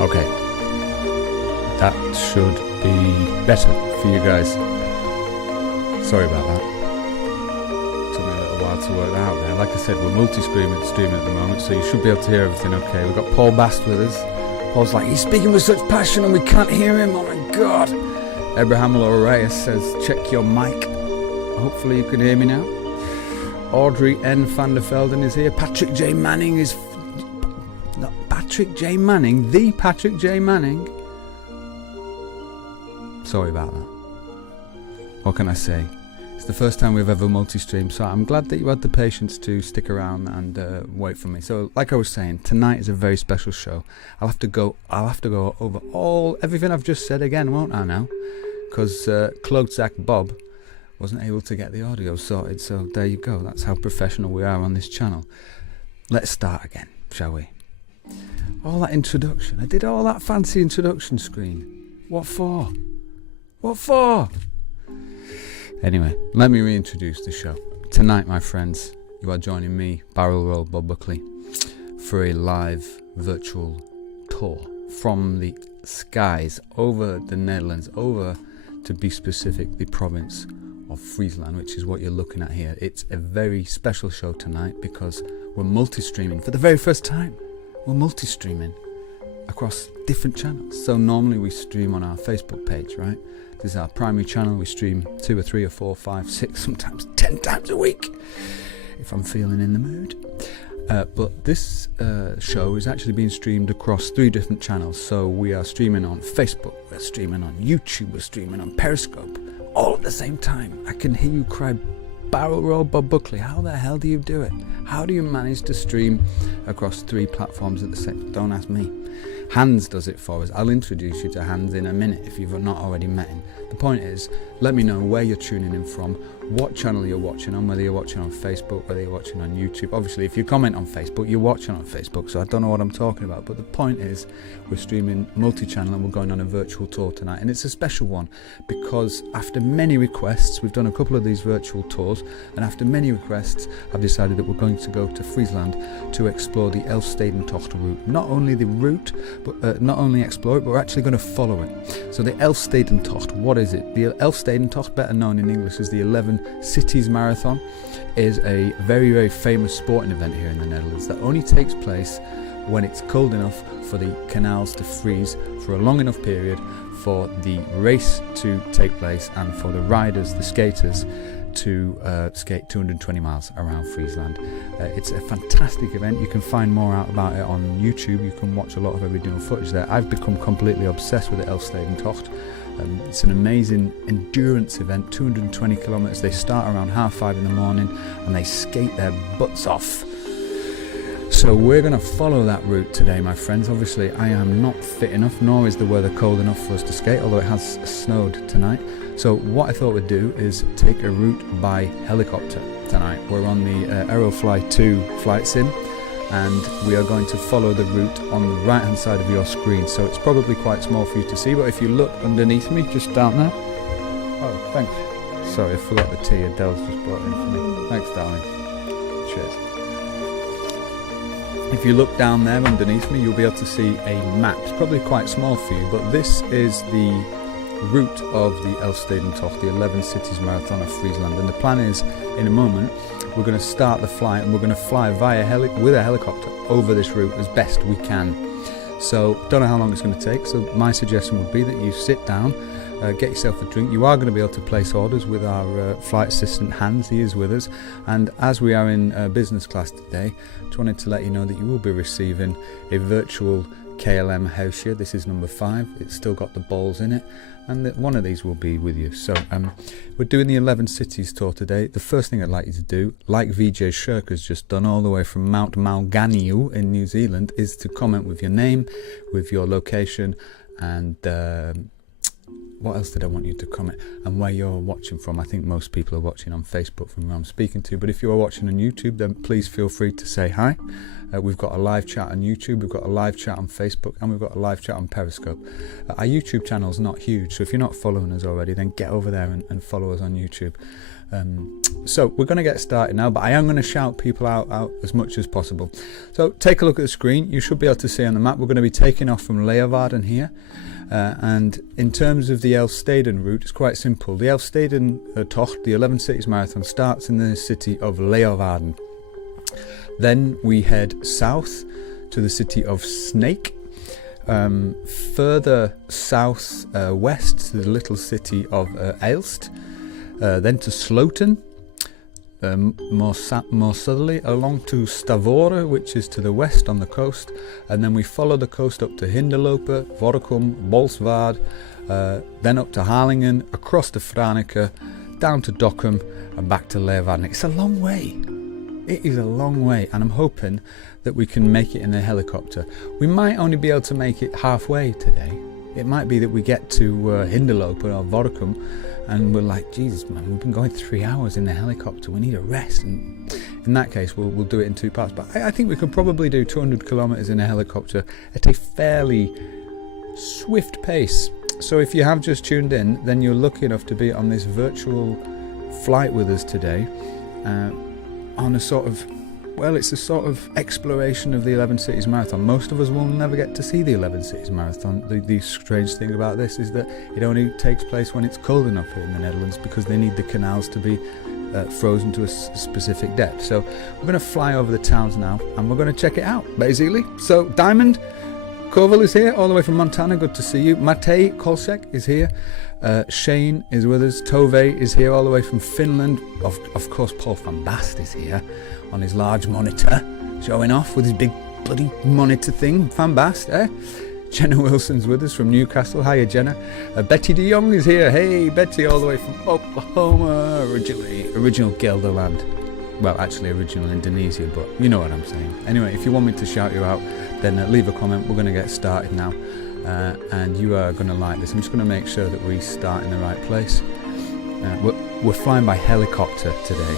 Okay, that should be better for you guys. Sorry about that. Took me a little while to work that out there. Like I said, we're multi-streaming at the moment, so you should be able to hear everything okay. We've got Paul Bast with us. Paul's like, he's speaking with such passion and we can't hear him, oh my god. Abraham Reyes says, check your mic. Hopefully you can hear me now. Audrey N. van der Velden is here. Patrick J. Manning is... Not Patrick J. Manning, the Patrick J. Manning. Sorry about that. What can I say? It's the first time we've ever multi-streamed, so I'm glad that you had the patience to stick around and wait for me. So, like I was saying, tonight is a very special show. I'll have to go over everything I've just said again, won't I now? Because Cloakzack Bob wasn't able to get the audio sorted, so there you go. That's how professional we are on this channel. Let's start again, shall we? All that introduction. I did all that fancy introduction screen. What for? What for? Anyway, let me reintroduce the show. Tonight, my friends, you are joining me, Barrel Roll Bob Buckley, for a live virtual tour from the skies over the Netherlands, over, to be specific, the province of Friesland, which is what you're looking at here. It's a very special show tonight because we're multi-streaming for the very first time. We're multi-streaming across different channels. So normally we stream on our Facebook page, right? This is our primary channel. We stream 2 or 3 or 4, 5, 6, sometimes 10 times a week if I'm feeling in the mood. But this show is actually being streamed across 3 different channels. So we are streaming on Facebook, we're streaming on YouTube, we're streaming on Periscope, all at the same time. I can hear you cry, Barrel Roll Bob Buckley, how the hell do you do it? How do you manage to stream across 3 platforms at the same time? Don't ask me. Hans does it for us. I'll introduce you to Hans in a minute if you've not already met him. The point is, let me know where you're tuning in from, what channel you're watching on, whether you're watching on Facebook, whether you're watching on YouTube. Obviously, if you comment on Facebook, you're watching on Facebook, so I don't know what I'm talking about. But the point is, we're streaming multi-channel and we're going on a virtual tour tonight. And it's a special one because after many requests, we've done a couple of these virtual tours, and after many requests, I've decided that we're going to go to Friesland to explore the Elstadentocht route. Not only the route, but not only explore it, but we're actually going to follow it. So the Elstadentocht, what is it? The Elstadentocht, better known in English as the 11 Cities Marathon, is a very, very famous sporting event here in the Netherlands that only takes place when it's cold enough for the canals to freeze for a long enough period for the race to take place and for the riders, the skaters, to skate 220 miles around Friesland. It's a fantastic event. You can find more out about it on YouTube. You can watch a lot of original footage there. I've become completely obsessed with the Elstadentocht. It's an amazing endurance event, 220 kilometers. They start around 5:30 in the morning and they skate their butts off. So we're going to follow that route today, my friends. Obviously, I am not fit enough, nor is the weather cold enough for us to skate, although it has snowed tonight. So what I thought we'd do is take a route by helicopter tonight. We're on the Aerofly 2 flight sim, and we are going to follow the route on the right hand side of your screen. So it's probably quite small for you to see, but if you look underneath me, just down there. Oh, thanks. Sorry, I forgot the tea. Adele's just brought in for me. Thanks, darling. Cheers. If you look down there underneath me, you'll be able to see a map. It's probably quite small for you, but this is the route of the Elstadentocht, the 11 Cities Marathon of Friesland. And the plan is, in a moment, we're going to start the flight and we're going to fly with a helicopter over this route as best we can. So, don't know how long it's going to take. So my suggestion would be that you sit down, get yourself a drink. You are going to be able to place orders with our flight assistant Hans. He is with us, and as we are in business class today, just wanted to let you know that you will be receiving a virtual KLM housje. This is number 5. It's still got the balls in it, and one of these will be with you. So we're doing the 11 cities tour today. The first thing I'd like you to do, like VJ Shirk has just done all the way from Mount Maunganiu in New Zealand, is to comment with your name, with your location, and what else did I want you to comment? And where you're watching from. I think most people are watching on Facebook from who I'm speaking to, but if you are watching on YouTube, then please feel free to say hi. We've got a live chat on YouTube, we've got a live chat on Facebook, and we've got a live chat on Periscope. Our YouTube channel is not huge, so if you're not following us already, then get over there and follow us on YouTube. So we're going to get started now, but I am going to shout people out as much as possible. So take a look at the screen. You should be able to see on the map we're going to be taking off from Leeuwarden here. And in terms of the Elstaden route, it's quite simple. The Elstadentocht, the 11 Cities Marathon, starts in the city of Leeuwarden. Then we head south to the city of Sneek. Further south west to the little city of Aalst. Then to Sloten. More southerly along to Stavoren, which is to the west on the coast, and then we follow the coast up to Hinderlopen, Workum, Bolsward, then up to Harlingen, across to Franeker, down to Dokkum, and back to Leeuwarden. It's a long way. It is a long way, and I'm hoping that we can make it in a helicopter. We might only be able to make it halfway today. It might be that we get to Hinderlopen or Workum, and we're like, Jesus, man, we've been going 3 hours in the helicopter. We need a rest. And in that case, we'll do it in 2 parts. But I think we could probably do 200 kilometers in a helicopter at a fairly swift pace. So if you have just tuned in, then you're lucky enough to be on this virtual flight with us today on a sort of, well, it's a sort of exploration of the 11 Cities Marathon. Most of us will never get to see the 11 Cities Marathon. The strange thing about this is that it only takes place when it's cold enough here in the Netherlands, because they need the canals to be frozen to a specific depth. So we're going to fly over the towns now, and we're going to check it out, basically. So Diamond Koval is here, all the way from Montana. Good to see you. Matej Kolsek is here. Shane is with us. Tove is here, all the way from Finland. Of course, Paul van Bast is here on his large monitor, showing off with his big bloody monitor thing. Van Bast, eh? Jenna Wilson's with us from Newcastle. Hiya, Jenna. Betty de Jong is here. Hey, Betty, all the way from Oklahoma. Original Gelderland. well, actually original Indonesia, but you know what I'm saying. Anyway, if you want me to shout you out, then leave a comment. We're going to get started now, and you are going to like this. I'm just going to make sure that we start in the right place. We're flying by helicopter today,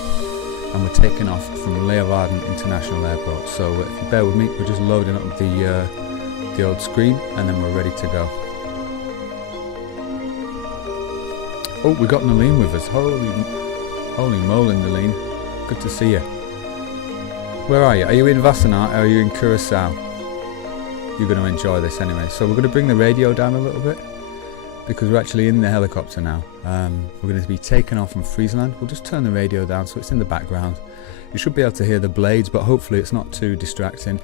and we're taking off from Leeuwarden International Airport. So if you bear with me, we're just loading up the old screen, and then we're ready to go. Oh, we got Nalene with us. Holy moly, Nalene. Good to see you. Where are you? Are you in Wassenaar or are you in Curacao? You're going to enjoy this anyway. So we're going to bring the radio down a little bit, because we're actually in the helicopter now. We're going to be taking off from Friesland. We'll just turn the radio down so it's in the background. You should be able to hear the blades, but hopefully it's not too distracting.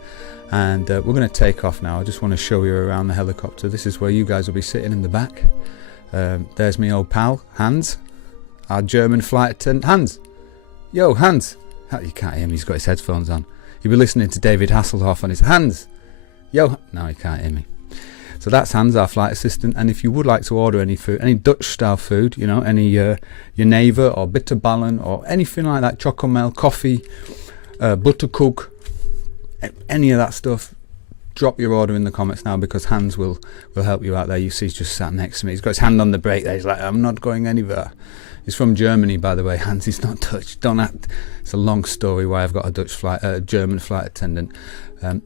And we're going to take off now. I just want to show you around the helicopter. This is where you guys will be sitting in the back. There's my old pal, Hans, our German flight attendant. Hans! Yo, Hans! You can't hear me, he's got his headphones on. You'll be listening to David Hasselhoff on his Hans! Yo! No, he can't hear me. So that's Hans, our flight assistant, and if you would like to order any food, any Dutch style food, you know, any jenever or bitterballen or anything like that, chocomel, coffee, butterkoek, any of that stuff, drop your order in the comments now, because Hans will help you out there. You see he's just sat next to me. He's got his hand on the brake there. He's like, I'm not going anywhere. He's from Germany, by the way. Hans, he's not Dutch. Don't act. It's a long story why I've got a German flight attendant.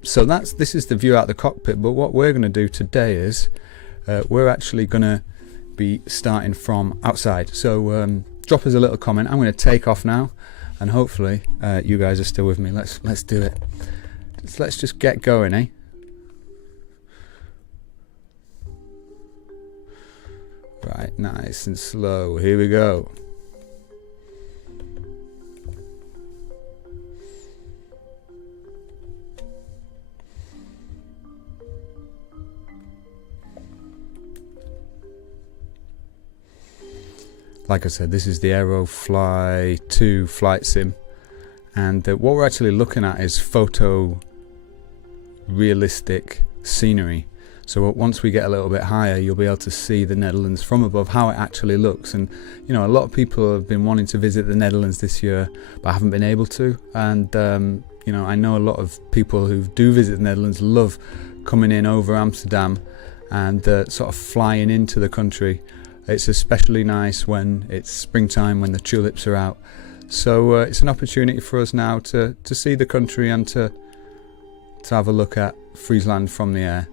So this is the view out the cockpit. But what we're going to do today is we're actually going to be starting from outside. So drop us a little comment. I'm going to take off now, and hopefully you guys are still with me. Let's do it. Let's just get going, eh? Right, nice and slow. Here we go. Like I said, this is the Aerofly 2 flight sim, and what we're actually looking at is photo realistic scenery. So once we get a little bit higher, you'll be able to see the Netherlands from above, how it actually looks. And you know, a lot of people have been wanting to visit the Netherlands this year, but haven't been able to. And you know, I know a lot of people who do visit the Netherlands love coming in over Amsterdam and sort of flying into the country. It's especially nice when it's springtime, when the tulips are out. So it's an opportunity for us now to see the country and to have a look at Friesland from the air.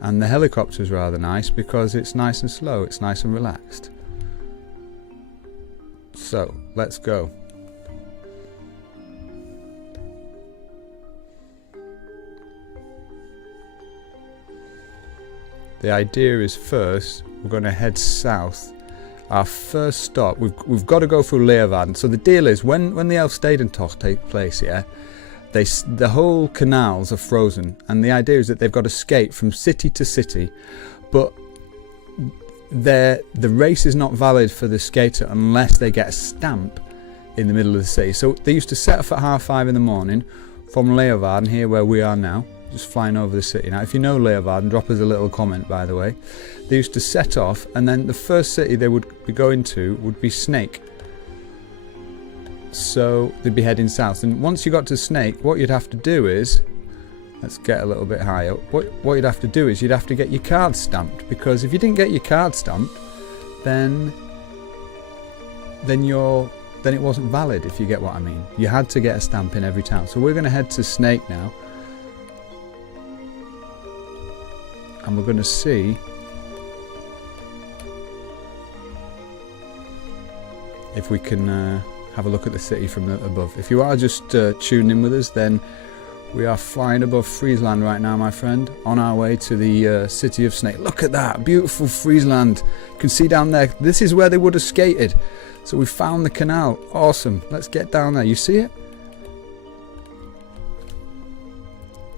And the helicopter is rather nice because it's nice and slow, it's nice and relaxed. So let's go. The idea is first we're going to head south. Our first stop, we've got to go through Leeuwarden. So the deal is when the Elfstedentocht takes place, yeah, the whole canals are frozen, and the idea is that they've got to skate from city to city, but the race is not valid for the skater unless they get a stamp in the middle of the city. So they used to set off at 5:30 in the morning from Leeuwarden, here where we are now, just flying over the city. Now if you know Leeuwarden, drop us a little comment, by the way. They used to set off, and then the first city they would be going to would be Snake. So they'd be heading south, and once you got to Snake, what you'd have to do is, let's get a little bit higher, what you'd have to do is you'd have to get your card stamped, because if you didn't get your card stamped, then it wasn't valid, if you get what I mean. You had to get a stamp in every town. So we're going to head to Snake now, and we're going to see if we can have a look at the city from above. If you are just tuning in with us, then we are flying above Friesland right now, my friend, on our way to the city of Snake. Look at that, beautiful Friesland. You can see down there, this is where they would have skated. So we found the canal. Awesome. Let's get down there. You see it?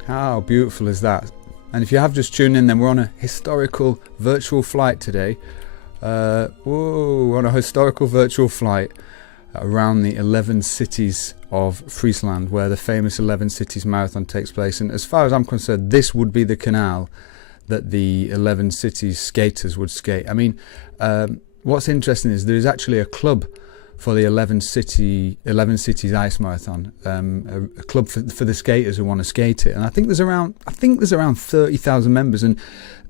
How beautiful is that? And if you have just tuned in, then we're on a historical virtual flight today. Whoa, we're on a historical virtual flight around the 11 cities of Friesland, where the famous 11 Cities Marathon takes place. And as far as I'm concerned, this would be the canal that the 11 Cities skaters would skate. I mean, what's interesting is there is actually a club for the 11 cities ice marathon, a club for the skaters who want to skate it. And I think there's around 30,000 members. And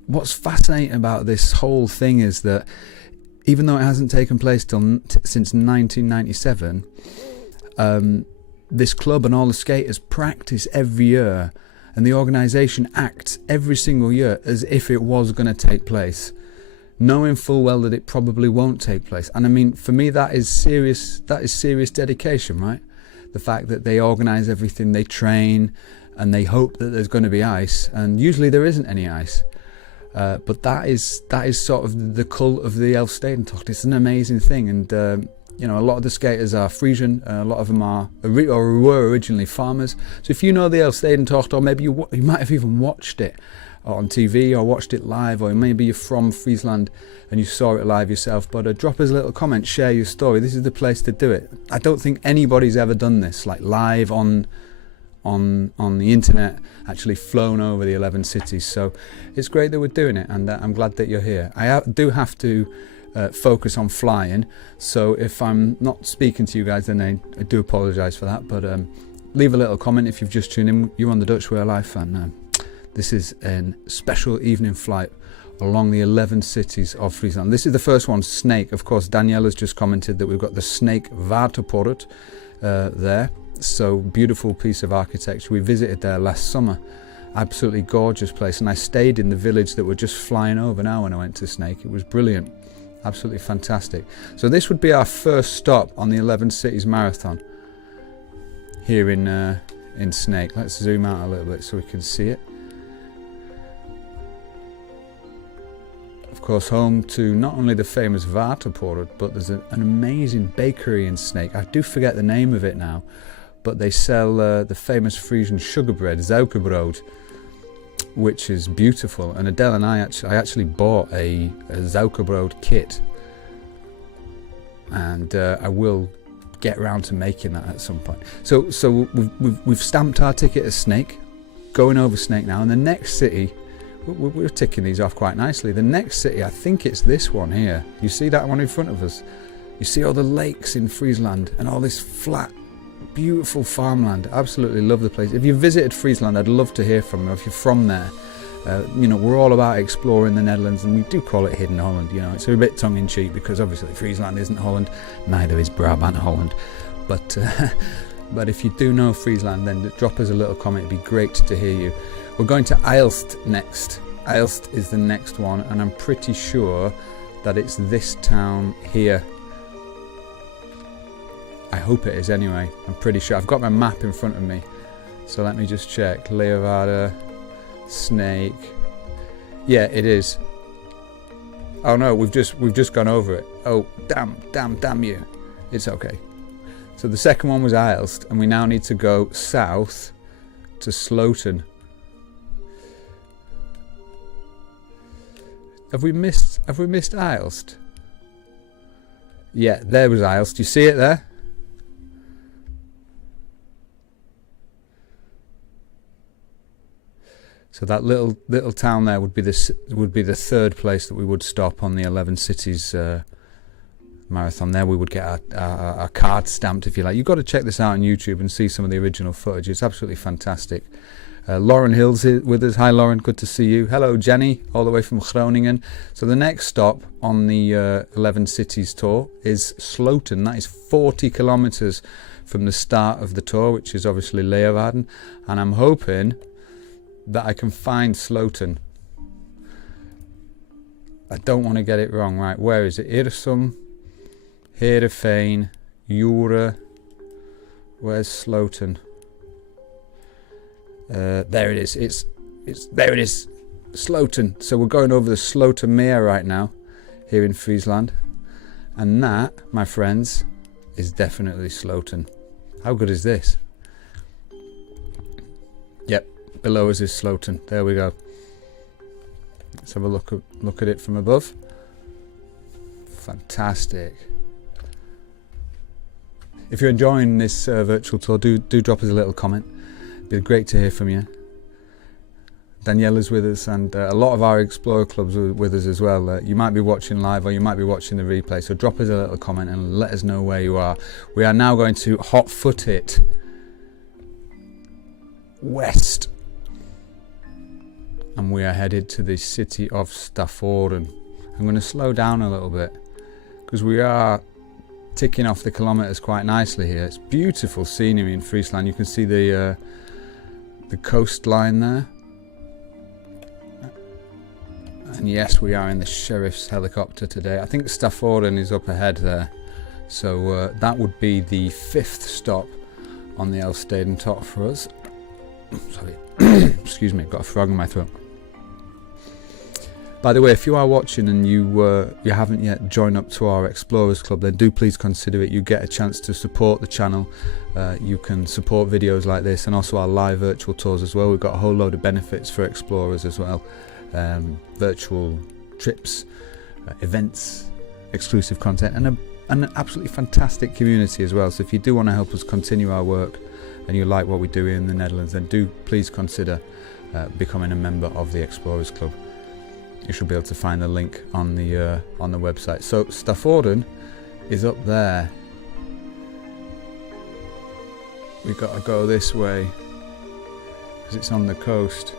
what's fascinating about this whole thing is that even though it hasn't taken place since 1997, this club and all the skaters practice every year, and the organisation acts every single year as if it was going to take place, knowing full well that it probably won't take place. And I mean, for me, that is serious dedication, right? The fact that they organise everything, they train, and they hope that there's going to be ice, and usually there isn't any ice. But that is sort of the cult of the Elfstedentocht. It's an amazing thing, and you know, a lot of the skaters are Friesian. A lot of them were originally farmers. So if you know the Elstaden or maybe you might have even watched it on TV or watched it live, or maybe you're from Friesland and you saw it live yourself, but drop us a little comment, share your story. This is the place to do it. I don't think anybody's ever done this, like live on the internet, actually flown over the 11 cities. So it's great that we're doing it, and I'm glad that you're here. I do have to focus on flying, so if I'm not speaking to you guys, then I do apologise for that, but leave a little comment if you've just tuned in. You're on the Dutch Way of Life, and this is a special evening flight along the 11 cities of Friesland. This is the first one, Snake. Of course, Danielle has just commented that we've got the Snake Waterpoort there. So beautiful piece of architecture. We visited there last summer. Absolutely gorgeous place. And I stayed in the village that we're just flying over now when I went to Snake. It was brilliant. Absolutely fantastic. So this would be our first stop on the 11 Cities Marathon here in Snake. Let's zoom out a little bit so we can see it. Of course, home to not only the famous Waterpoort, but there's an amazing bakery in Snake. I do forget the name of it now, but they sell the famous Friesian sugar bread, Zaukerbrood, which is beautiful. And Adele and I actually bought a Zaukerbrood kit, and I will get around to making that at some point. So we've stamped our ticket as Snake, going over Snake now, and the next city, we're ticking these off quite nicely. The next city, I think it's this one here. You see that one in front of us? You see all the lakes in Friesland and all this flat, beautiful farmland. Absolutely love the place. If you visited Friesland, I'd love to hear from you. If you're from there, you know, we're all about exploring the Netherlands, and we do call it Hidden Holland. You know, it's a bit tongue-in-cheek because obviously Friesland isn't Holland, neither is Brabant Holland. But but if you do know Friesland, then drop us a little comment. It'd be great to hear you. We're going to Ejlst next. Ejlst is the next one, and I'm pretty sure that it's this town here. I hope it is anyway. I'm pretty sure. I've got my map in front of me, so let me just check. Leeuwarden, Snake. Yeah, it is. Oh no, we've just gone over it. Oh, damn you. It's okay. So the second one was Ejlst, and we now need to go south to Sloten. Have we missed Ejlst? Yeah, there was Ejlst. You see it there? So that little town there would be the third place that we would stop on the 11 Cities marathon. There we would get our card stamped, if you like. You've got to check this out on YouTube and see some of the original footage. It's absolutely fantastic. Lauren Hill's here with us. Hi Lauren, good to see you. Hello Jenny, all the way from Groningen. So the next stop on the 11 Cities tour is Sloten. That is 40 kilometers from the start of the tour, which is obviously Leeuwarden. And I'm hoping that I can find Sloten. I don't want to get it wrong. Right, where is it? Irsum, Heerenveen, Jure. Where's Sloten? There it is. It's there it is. Sloten. So we're going over the Sloten Meer right now, here in Friesland, and that, my friends, is definitely Sloten. How good is this? Yep, below us is Sloten. There we go. Let's have a look at it from above. Fantastic. If you're enjoying this virtual tour, do drop us a little comment. It'd be great to hear from you. Daniela's with us, and a lot of our Explorer Clubs are with us as well. You might be watching live or you might be watching the replay, so drop us a little comment and let us know where you are. We are now going to hot-foot it west, and we are headed to the city of Stafforen. I'm going to slow down a little bit because we are ticking off the kilometres quite nicely here. It's beautiful scenery in Friesland. You can see the coastline there. And yes, we are in the sheriff's helicopter today. I think Stafforen is up ahead there. So that would be the 5th stop on the Elstadentocht for us. Sorry, excuse me, got a frog in my throat. By the way, if you are watching and you haven't yet joined up to our Explorers Club, then do please consider it. You get a chance to support the channel. You can support videos like this and also our live virtual tours as well. We've got a whole load of benefits for explorers as well. Virtual trips, events, exclusive content, and an absolutely fantastic community as well. So if you do want to help us continue our work and you like what we do in the Netherlands, then do please consider becoming a member of the Explorers Club. You should be able to find the link on the website. So Stafforen is up there. We've got to go this way because it's on the coast.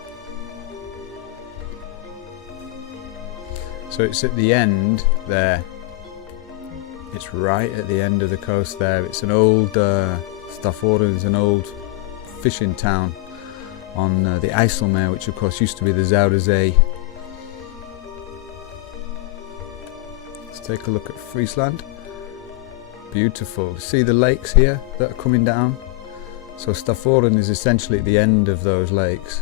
So it's at the end there. It's right at the end of the coast there. It's an old Stafforen is an old fishing town on the IJsselmeer, which of course used to be the Zuiderzee. Let's take a look at Friesland. Beautiful. See the lakes here that are coming down? So Stafforen is essentially at the end of those lakes.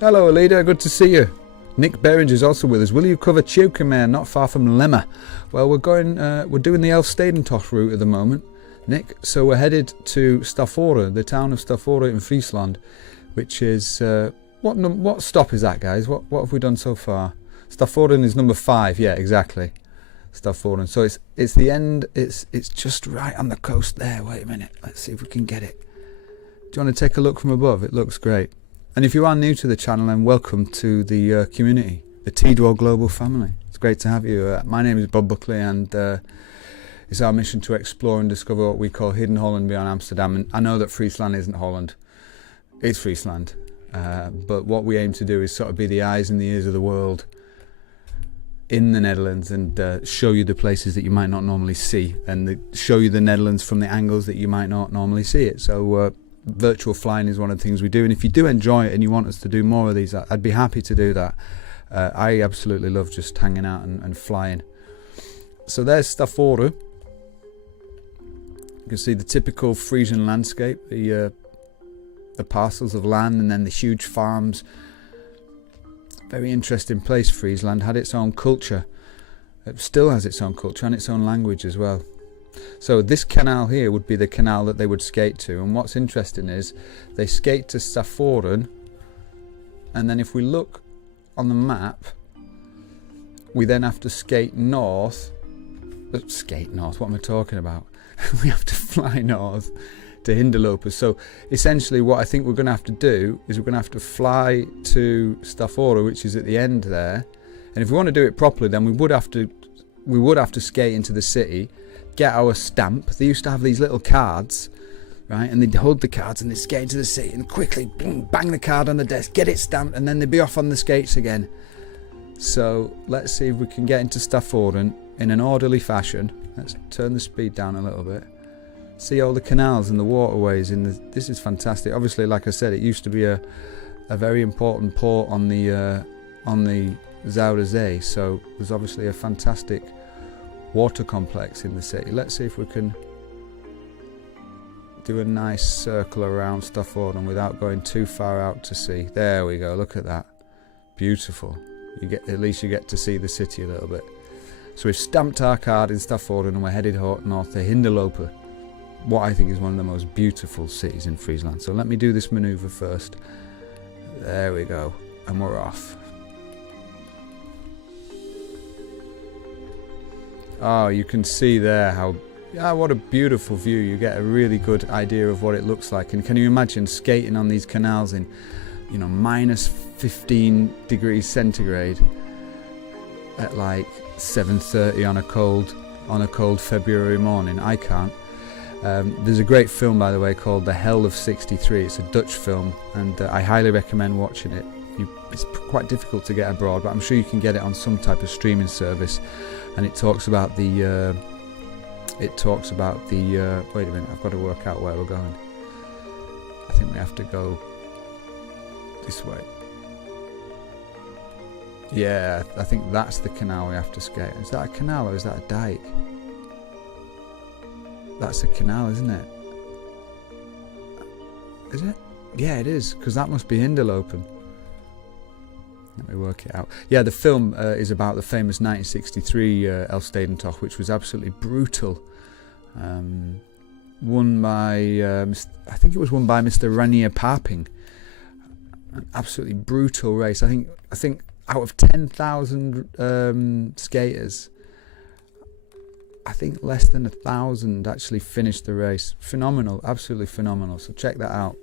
Hello Alida, good to see you. Nick Beringer is also with us. Will you cover Tjeukenmeer, not far from Lemmer? Well, we're doing the Elstadentocht route at the moment, Nick. So we're headed to Stafforen, the town of Stafforen in Friesland, which is what stop is that, guys? What have we done so far? Stafforen is number 5. Yeah, exactly. Stafforen. So it's the end. It's just right on the coast there. Wait a minute. Let's see if we can get it. Do you want to take a look from above? It looks great. And if you are new to the channel, then welcome to the community, the Tidwell Global family. It's great to have you. My name is Bob Buckley, and it's our mission to explore and discover what we call hidden Holland beyond Amsterdam. And I know that Friesland isn't Holland, it's Friesland. But what we aim to do is sort of be the eyes and the ears of the world in the Netherlands, and show you the places that you might not normally see, and show you the Netherlands from the angles that you might not normally see it. So virtual flying is one of the things we do, and if you do enjoy it and you want us to do more of these, I'd be happy to do that. I absolutely love just hanging out and flying. So there's Stafforen. You can see the typical Friesian landscape, the parcels of land and then the huge farms. Very interesting place. Friesland had its own culture. It still has its own culture and its own language as well. So this canal here would be the canal that they would skate to, and what's interesting is they skate to Stafforen, and then if we look on the map, we then have to skate north. What am I talking about? We have to fly north to Hinderlopen. So essentially what I think we're going to have to do is we're going to have to fly to Stafforen, which is at the end there, and if we want to do it properly, then we would have to skate into the city, get our stamp. They used to have these little cards, right, and they'd hold the cards and they'd skate into the city and quickly bang the card on the desk, get it stamped, and then they'd be off on the skates again. So let's see if we can get into Stafforen in an orderly fashion. Let's turn the speed down a little bit. See all the canals and the waterways this is fantastic. Obviously, like I said, it used to be a very important port on the Zuiderzee, so there's obviously a fantastic water complex in the city. Let's see if we can do a nice circle around Stafforen without going too far out to sea. There we go, look at that. Beautiful. At least you get to see the city a little bit. So we've stamped our card in Stafforen and we're headed north to Hinderlopen, what I think is one of the most beautiful cities in Friesland. So let me do this manoeuvre first. There we go, and we're off. Oh, you can see there how Yeah, what a beautiful view. You get a really good idea of what it looks like. And can you imagine skating on these canals in, you know, minus 15 degrees centigrade at like 7:30 on a cold February morning? I can't. There's a great film, by the way, called The Hell of 63. It's a Dutch film, and I highly recommend watching it. It's quite difficult to get abroad, but I'm sure you can get it on some type of streaming service. And it talks about the wait a minute, I've got to work out where we're going. I think we have to go this way. Yeah, I think that's the canal we have to skate. Is that a canal or is that a dike? That's a canal, isn't it? Is it? Yeah, it is, because that must be Hinderlopen. Let me work it out. Yeah, the film is about the famous 1963 Elstadentocht, which was absolutely brutal. Won by, I think it was won by Mr. Ranier Paping. An absolutely brutal race. I think out of 10,000 skaters, I think less than 1,000 actually finished the race. Phenomenal, absolutely phenomenal. So check that out.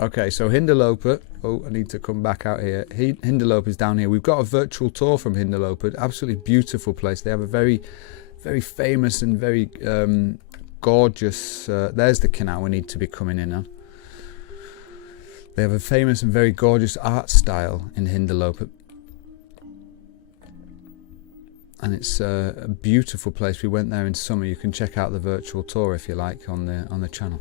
Okay, so Hinderlopen. Oh, I need to come back out here. Hinderlopen is down here. We've got a virtual tour from Hinderlopen. Absolutely beautiful place. They have a very, very famous and very gorgeous. There's the canal we need to be coming in on. They have a famous and very gorgeous art style in Hinderlopen, and it's a beautiful place. We went there in summer. You can check out the virtual tour if you like on the channel.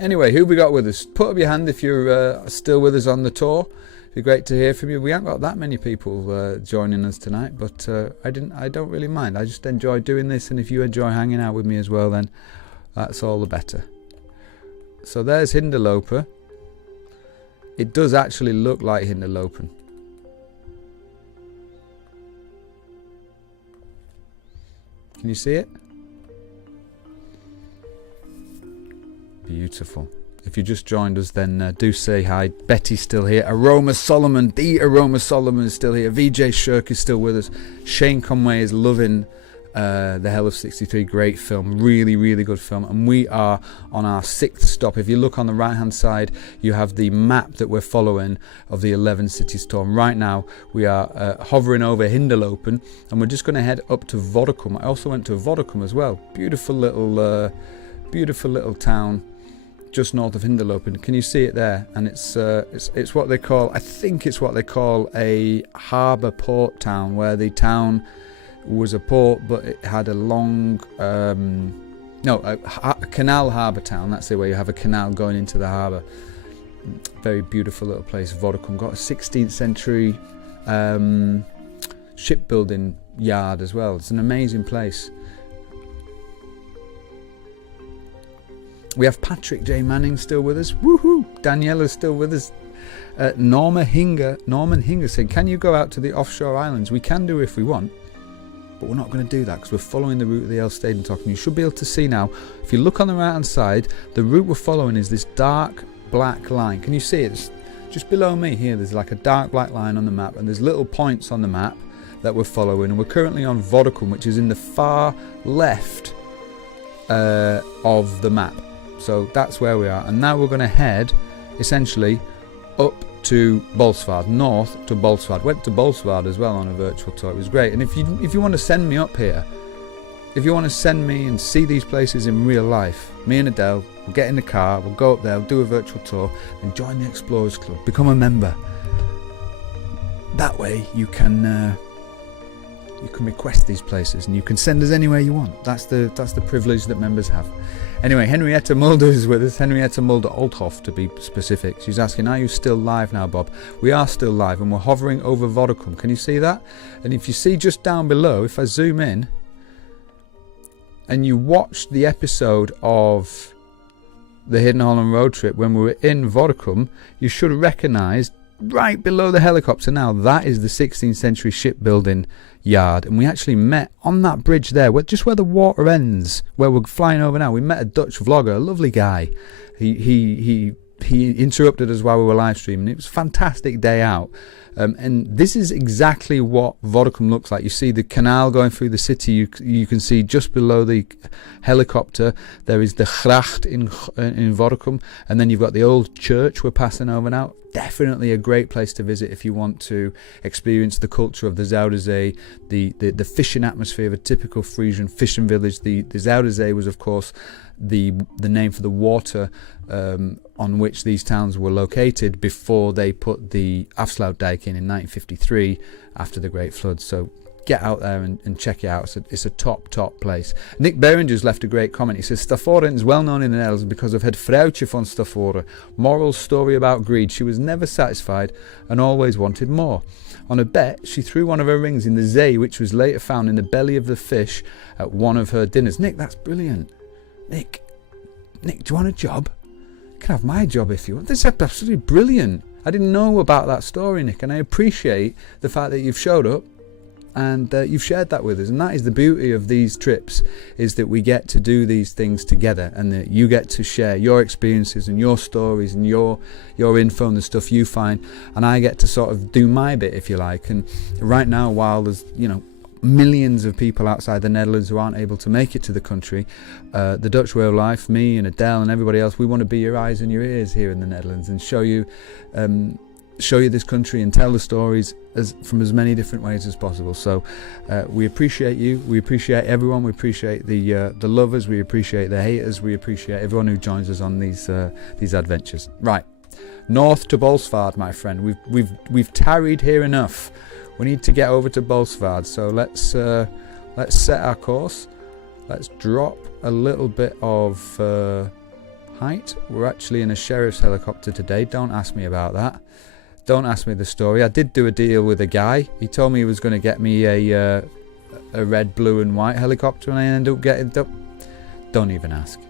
Anyway, who we got with us? Put up your hand if you're still with us on the tour. It'd be great to hear from you. We haven't got that many people joining us tonight, but I don't really mind. I just enjoy doing this, and if you enjoy hanging out with me as well, then that's all the better. So there's Hinderlopen. It does actually look like Hinderlopen. Can you see it? Beautiful. If you just joined us, then do say hi. Betty's still here. Aroma Solomon, the Aroma Solomon is still here. VJ Shirk is still with us. Shane Conway is loving The Hell of 63. Great film. Really, really good film. And we are on our 6th stop. If you look on the right hand side, you have the map that we're following of the 11 cities tour. And right now we are hovering over Hinderlopen, and we're just going to head up to Vodacum. I also went to Vodacum as well. Beautiful little town just north of Hinderlopen. Can you see it there? And it's what they call, I think it's what they call a harbour port town, where the town was a port but it had a long a canal harbour town. That's it, where you have a canal going into the harbour. Very beautiful little place. Vodacum got a 16th century shipbuilding yard as well. It's an amazing place. We have Patrick J. Manning still with us. Woohoo! Daniela's still with us. Norman Hinger saying, can you go out to the offshore islands? We can do if we want, but we're not going to do that because we're following the route of the Elstadentocht. And you should be able to see now, if you look on the right hand side, the route we're following is this dark black line. Can you see it? It's just below me here, there's like a dark black line on the map, and there's little points on the map that we're following. And we're currently on Vodacum, which is in the far left of the map. So that's where we are, and now we're going to head essentially up to Bolsward, north to Bolsward. Went to Bolsward as well on a virtual tour. It was great. And if you want to send me up here, if you want to send me and see these places in real life, me and Adele will get in the car, we'll go up there, we'll do a virtual tour, and join the Explorers Club. Become a member. That way you can request these places, and you can send us anywhere you want. That's the privilege that members have. Anyway, Henrietta Mulder is with us. Henrietta Mulder Althoff, to be specific. She's asking, are you still live now, Bob? We are still live, and we're hovering over Vodacum. Can you see that? And if you see just down below, if I zoom in, and you watch the episode of the Hidden Holland road trip when we were in Vodacum, you should recognise right below the helicopter now, that is the 16th century shipbuilding yard. And we actually met on that bridge there, just where the water ends, where we're flying over now. We met a Dutch vlogger, a lovely guy. He interrupted us while we were live streaming. It was a fantastic day out. And this is exactly what Vodicum looks like. You see the canal going through the city. You can see just below the helicopter there is the gracht in Vodicum, and then you've got the old church we're passing over now. Definitely a great place to visit if you want to experience the culture of the Zuiderzee, the fishing atmosphere of a typical Friesian fishing village. The Zuiderzee was, of course, the name for the water on which these towns were located before they put the Afsluitdijk in 1953 after the Great Flood. So get out there and check it out. It's a top place. Nick Beringer's left a great comment. He says, Stavoren is well known in the Netherlands because of het vrouwtje van Stavoren. Moral story about greed. She was never satisfied and always wanted more. On a bet, she threw one of her rings in the zee, which was later found in the belly of the fish at one of her dinners. Nick, that's brilliant. Nick, do you want a job? You can have my job if you want. This is absolutely brilliant. I didn't know about that story, Nick, and I appreciate the fact that you've showed up and you've shared that with us. And that is the beauty of these trips, is that we get to do these things together, and that you get to share your experiences and your stories and your info and the stuff you find, and I get to sort of do my bit, if you like. And right now, while there's millions of people outside the Netherlands who aren't able to make it to the country, the Dutch Way of Life, me and Adele and everybody else, we want to be your eyes and your ears here in the Netherlands and show you this country and tell the stories from as many different ways as possible. So we appreciate you, we appreciate everyone, we appreciate the lovers, we appreciate the haters, we appreciate everyone who joins us on these adventures. Right, north to Bolsward, my friend. We've tarried here enough. We need to get over to Bolsward, so let's set our course. Let's drop a little bit of height. We're actually in a sheriff's helicopter today. Don't ask me about that. Don't ask me the story. I did do a deal with a guy. He told me he was going to get me a red, blue and white helicopter, and I ended up getting... Don't even ask.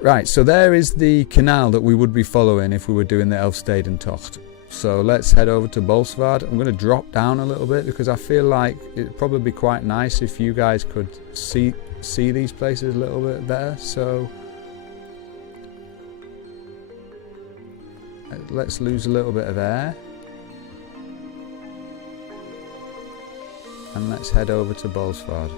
Right, so there is the canal that we would be following if we were doing the Elfstedentocht. So let's head over to Bolsward. I'm going to drop down a little bit because I feel like it'd probably be quite nice if you guys could see these places a little bit better. So let's lose a little bit of air. And let's head over to Bolsward.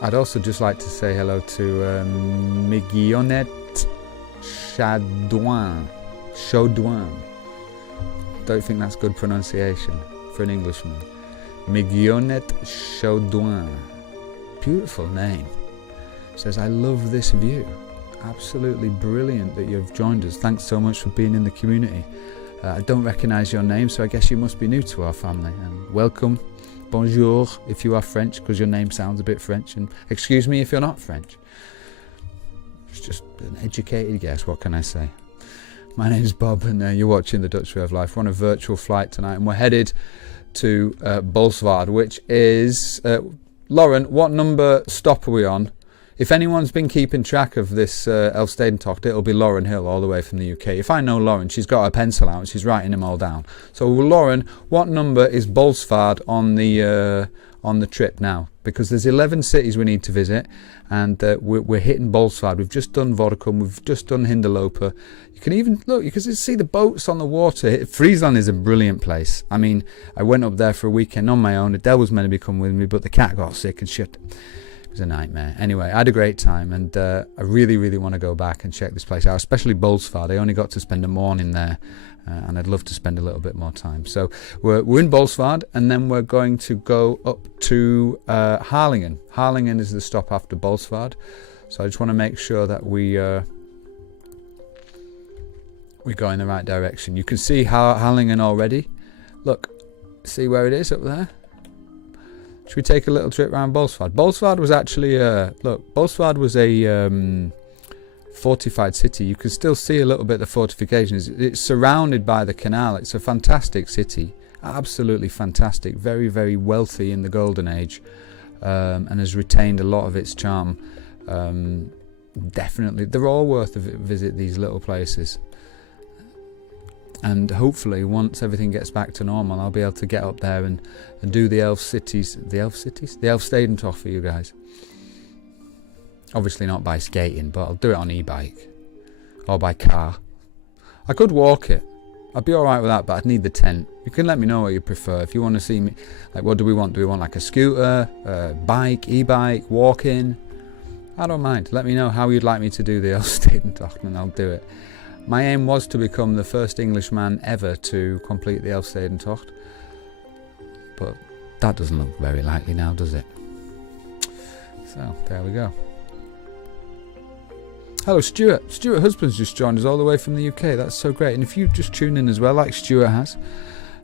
I'd also just like to say hello to Migionet Chaudouin. Don't think that's good pronunciation for an Englishman. Migionet Chaudouin. Beautiful name. Says, I love this view. Absolutely brilliant that you've joined us. Thanks so much for being in the community. I don't recognise your name, so I guess you must be new to our family. And welcome. Bonjour if you are French, because your name sounds a bit French, and excuse me if you're not French. It's just an educated guess, what can I say? My name's Bob, and you're watching the Dutch Way of Life. We're on a virtual flight tonight, and we're headed to Bolsward, which is... Lauren, what number stop are we on? If anyone's been keeping track of this Elfstedentocht, it'll be Lauren Hill all the way from the UK. If I know Lauren, she's got her pencil out and she's writing them all down. So Lauren, what number is Bolsward on the trip now? Because there's 11 cities we need to visit, and we're hitting Bolsward. We've just done Vodicum, we've just done Hinderlopen. You can even look, you can see the boats on the water. Friesland is a brilliant place. I mean, I went up there for a weekend on my own. Adele was meant to be coming with me, but the cat got sick and shit. It was a nightmare. Anyway, I had a great time, and I really, really want to go back and check this place out, especially Bolsward. I only got to spend a morning there, and I'd love to spend a little bit more time. So we're in Bolsward, and then we're going to go up to Harlingen. Harlingen is the stop after Bolsward. So I just want to make sure that we go in the right direction. You can see Harlingen already. Look, see where it is up there? Should we take a little trip around Bolsward? Bolsward was actually, Bolsward was a fortified city. You can still see a little bit of the fortifications. It's surrounded by the canal. It's a fantastic city. Absolutely fantastic. Very, very wealthy in the Golden Age, and has retained a lot of its charm. Definitely. They're all worth a visit, these little places. And hopefully, once everything gets back to normal, I'll be able to get up there and do the Elfstedentocht for you guys. Obviously not by skating, but I'll do it on e-bike or by car. I could walk it. I'd be alright with that, but I'd need the tent. You can let me know what you prefer. If you want to see me, like, what do we want? Do we want like a scooter, a bike, e-bike, walking? I don't mind. Let me know how you'd like me to do the Elstadentocht and I'll do it. My aim was to become the first Englishman ever to complete the Elstadentocht, but that doesn't look very likely now, does it? So, there we go. Hello Stuart. Stuart Husband's just joined us all the way from the UK. That's so great. And if you just tune in as well, like Stuart has,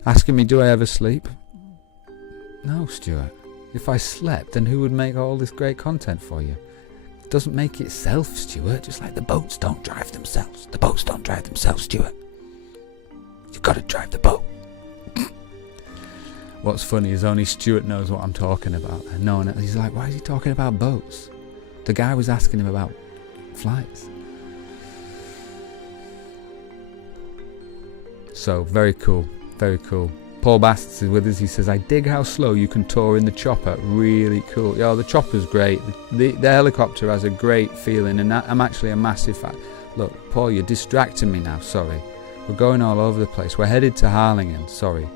asking me, do I ever sleep? No, Stuart. If I slept, then who would make all this great content for you? It doesn't make itself, Stuart. Just like the boats don't drive themselves. The boats don't drive themselves, Stuart. You've got to drive the boat. What's funny is only Stuart knows what I'm talking about. And no one else. He's like, why is he talking about boats? The guy was asking him about flights. So very cool, very cool. Paul Bastards is with us. He says, I dig how slow you can tour in the chopper. Really cool. Yeah, the chopper's great. The helicopter has a great feeling, and I'm actually a massive fan. Look, Paul, you're distracting me now. Sorry, we're going all over the place. We're headed to Harlingen. Sorry.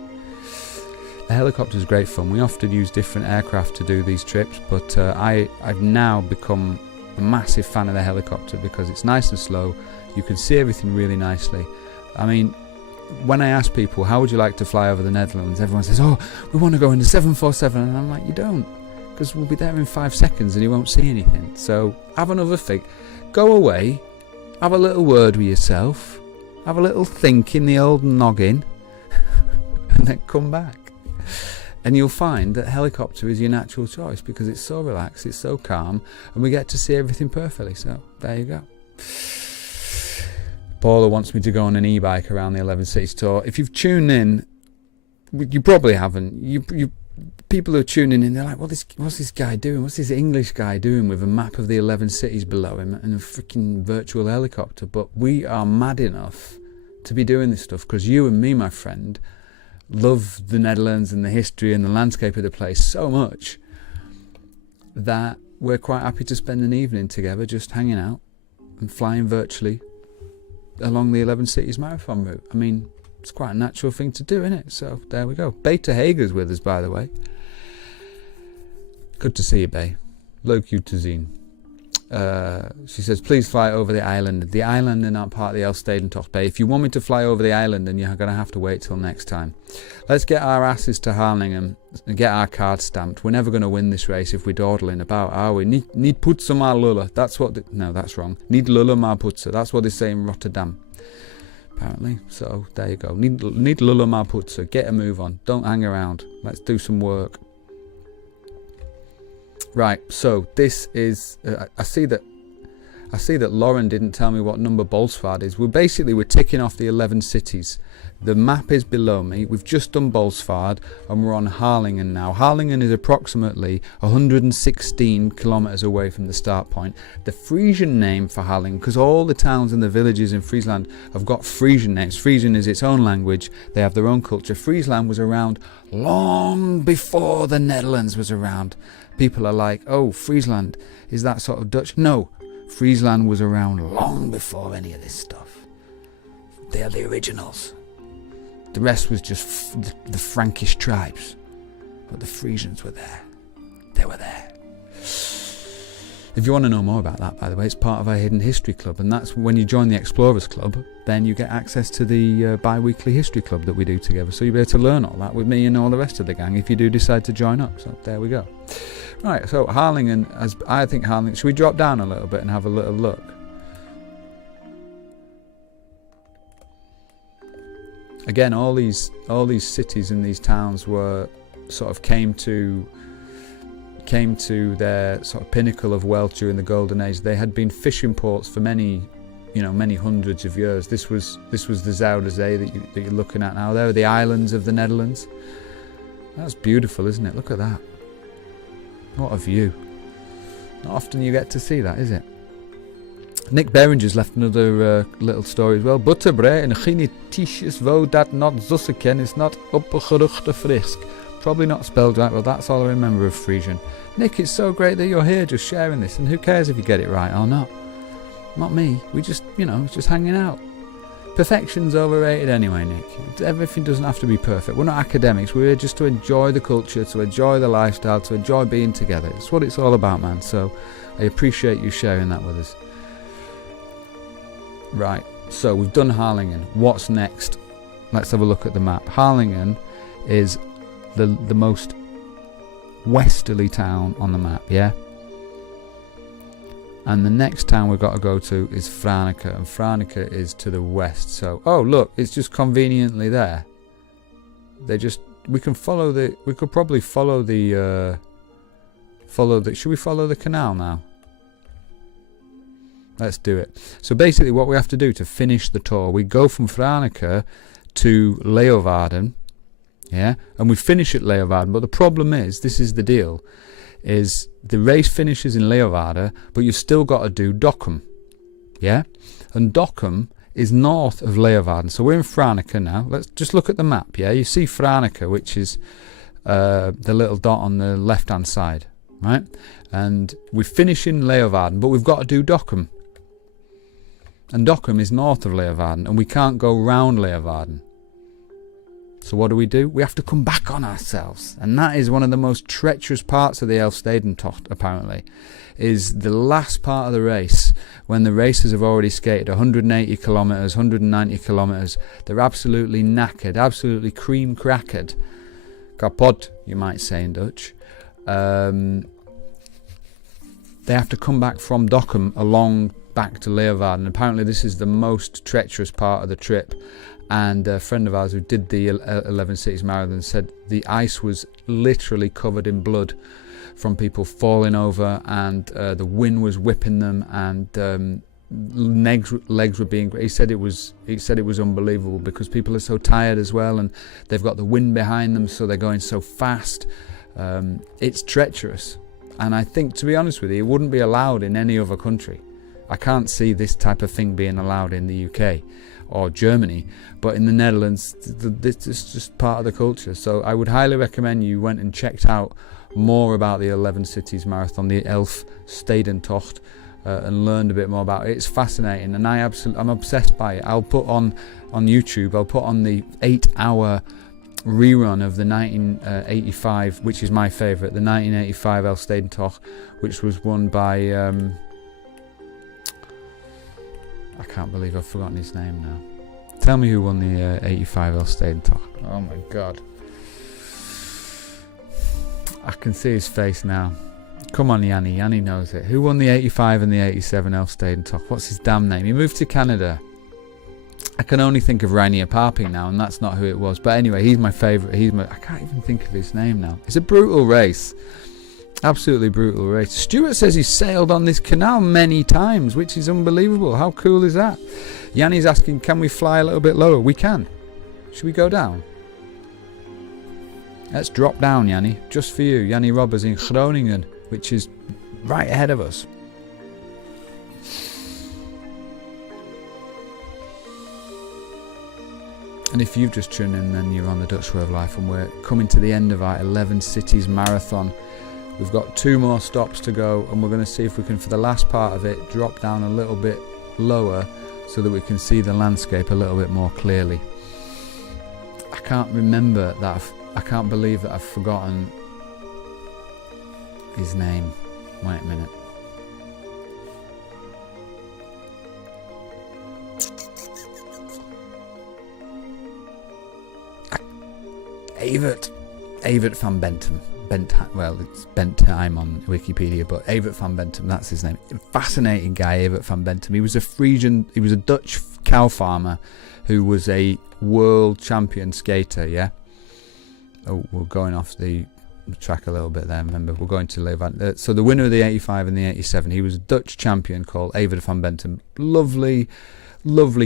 The helicopter's great fun. We often use different aircraft to do these trips, but I've now become a massive fan of the helicopter because it's nice and slow. You can see everything really nicely. I mean, when I ask people, how would you like to fly over the Netherlands? Everyone says, oh, we want to go in the 747. And I'm like, you don't, because we'll be there in 5 seconds and you won't see anything. So have another think. Go away, have a little word with yourself, have a little think in the old noggin, and then come back. And you'll find that helicopter is your natural choice because it's so relaxed, it's so calm, and we get to see everything perfectly. So there you go. Paula wants me to go on an e-bike around the 11 cities tour. If you've tuned in, you probably haven't. You people who are tuning in, they're like, what's this guy doing? What's this English guy doing with a map of the 11 cities below him and a freaking virtual helicopter? But we are mad enough to be doing this stuff because you and me, my friend, love the Netherlands and the history and the landscape of the place so much that we're quite happy to spend an evening together just hanging out and flying virtually along the 11 cities marathon route. I mean, it's quite a natural thing to do, isn't it? So there we go. Beta Hager's with us, by the way. Good to see you, Bay. Leuk you te zien. She says, please fly over the island. The island are not part of the Elstadentocht Bay. If you want me to fly over the island, then you're going to have to wait till next time. Let's get our asses to Harlingen and get our card stamped. We're never going to win this race if we're dawdling about, are we? Niet poetsen maar lullen. That's what... No, that's wrong. Niet lullen maar poetsen. That's what they say in Rotterdam, apparently. So, there you go. Niet lullen maar poetsen. Get a move on. Don't hang around. Let's do some work. Right, so this is, I see that Lauren didn't tell me what number Bolsward is. We're ticking off the 11 cities. The map is below me. We've just done Bolsward and we're on Harlingen now. Harlingen is approximately 116 kilometers away from the start point. The Friesian name for Harlingen, because all the towns and the villages in Friesland have got Friesian names. Friesian is its own language. They have their own culture. Friesland was around long before the Netherlands was around. People are like, oh, Friesland, is that sort of Dutch? No, Friesland was around long before any of this stuff. They are the originals. The rest was just the Frankish tribes. But the Friesians were there. They were there. If you want to know more about that, by the way, it's part of our Hidden History Club. And that's when you join the Explorers Club, then you get access to the bi-weekly history club that we do together. So you'll be able to learn all that with me and all the rest of the gang if you do decide to join up. So there we go. Right, so Harlingen, should we drop down a little bit and have a little look? Again, all these cities and these towns were sort of came to their sort of pinnacle of wealth during the Golden Age. They had been fishing ports for many hundreds of years. This was the Zuiderzee that you're looking at now. There are the islands of the Netherlands. That's beautiful, isn't it? Look at that. What a view. Not often you get to see that, is it? Nick Behringer's left another little story as well. Butterbrei en genetisches wou dat not zussen ken is not opgeruchte frisk. Probably not spelled right, but that's all I remember of Friesian. Nick, it's so great that you're here just sharing this, and who cares if you get it right or not? Not me. We just, just hanging out. Perfection's overrated anyway, Nick. Everything doesn't have to be perfect. We're not academics. We're here just to enjoy the culture, to enjoy the lifestyle, to enjoy being together. It's what it's all about, man. So I appreciate you sharing that with us. Right, so we've done Harlingen. What's next? Let's have a look at the map. Harlingen is the most westerly town on the map, yeah? And the next town we've got to go to is Franeker, and Franeker is to the west. So, oh look, it's just conveniently there. We could probably follow the, should we follow the canal now? Let's do it. So basically what we have to do to finish the tour, we go from Franeker to Leeuwarden, yeah, and we finish at Leeuwarden, but the problem is, this is the deal, is the race finishes in Leeuwarden, but you've still got to do Dokkum, yeah, and Dokkum is north of Leeuwarden, so we're in Franeker now. Let's just look at the map, yeah, you see Franeker, which is the little dot on the left hand side, right, and we finish in Leeuwarden, but we've got to do Dokkum, and Dokkum is north of Leeuwarden, and we can't go round Leeuwarden. So what do? We have to come back on ourselves. And that is one of the most treacherous parts of the Elstadentocht, apparently, is the last part of the race, when the racers have already skated 180 kilometres, 190 kilometres. They're absolutely knackered, absolutely cream-crackered. Kapot, you might say in Dutch. They have to come back from Dokkum along back to Leeuwarden. Apparently this is the most treacherous part of the trip. And a friend of ours who did the 11 Cities Marathon said the ice was literally covered in blood from people falling over, and the wind was whipping them, and legs were being. He said it was unbelievable because people are so tired as well, and they've got the wind behind them, so they're going so fast. It's treacherous, and I think, to be honest with you, it wouldn't be allowed in any other country. I can't see this type of thing being allowed in the UK or Germany, but in the Netherlands, this is just part of the culture. So I would highly recommend you went and checked out more about the 11 Cities Marathon, the Elfstedentocht, and learned a bit more about it. It's fascinating, and I'm obsessed by it. I'll put on YouTube, I'll put on the 8-hour rerun of the 1985, which is my favourite, the 1985 Elstadentocht, which was won by I can't believe I've forgotten his name now. Tell me who won the 85 Elstadentocht. Oh my god. I can see his face now. Come on, Yanni. Yanni knows it. Who won the 85 and the 87 Elstadentocht? What's his damn name? He moved to Canada. I can only think of Rainier Parping now, and that's not who it was. But anyway, he's my favourite. I can't even think of his name now. It's a brutal race. Absolutely brutal race. Stuart says he's sailed on this canal many times, which is unbelievable. How cool is that? Yanni's asking, can we fly a little bit lower? We can. Should we go down? Let's drop down, Yanni. Just for you. Yanni Robbers in Groningen, which is right ahead of us. And if you've just tuned in, then you're on the Dutch Way of Life, and we're coming to the end of our 11 Cities Marathon. We've got 2 more stops to go, and we're going to see if we can, for the last part of it, drop down a little bit lower so that we can see the landscape a little bit more clearly. I can't remember that. I can't believe that I've forgotten his name. Wait a minute. Evert van Bentum. Well, it's Bentheim on Wikipedia, but Evert van Bentum, that's his name. Fascinating guy, Evert van Bentum. He was a Dutch cow farmer who was a world champion skater, yeah? Oh, we're going off the track a little bit there, remember, we're going to Leeuwarden. So the winner of the 85 and the 87, he was a Dutch champion called Evert van Bentum. Lovely